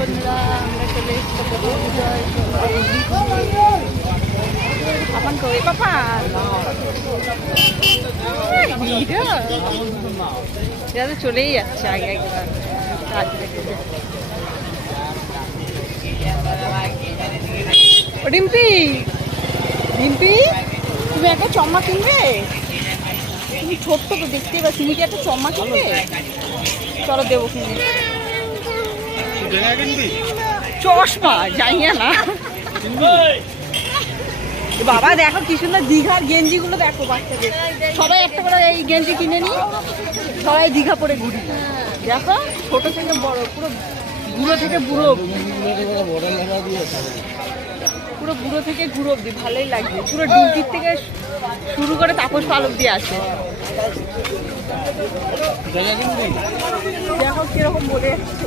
বন্ধুরা, আমরা চলে এসেছি পাপান কই পাপান তো চলেই যাচ্ছে আগে একবার কাজ দেখে। ও ডিম্পি, ডিম্পি তুমি একটা চম্মা কিনবে? তুমি ছোট্ট তো দেখতে পাচ্ছি, তুমি কি একটা চম্মা কিনবে? চলো দেবো কিনে। চশমা যাই না বাবা, দেখো কি সুন্দর দীঘার গেঞ্জি গুলো দেখো বাচ্চাদের। সবাই একটা করে এই গেঞ্জি কিনে নি, সবাই দীঘা পরে ঘুরি। দেখো ছোট থেকে বড়, পুরো বুড়ো থেকে বুড়ো, পুরো বুড়ো থেকে বুড়ো অব্দি ভালোই লাগছে। পুরো ডিউটির থেকে শুরু করে তাপস পাল অব্দি আছে। দেখো কিরকম বলে যাচ্ছে।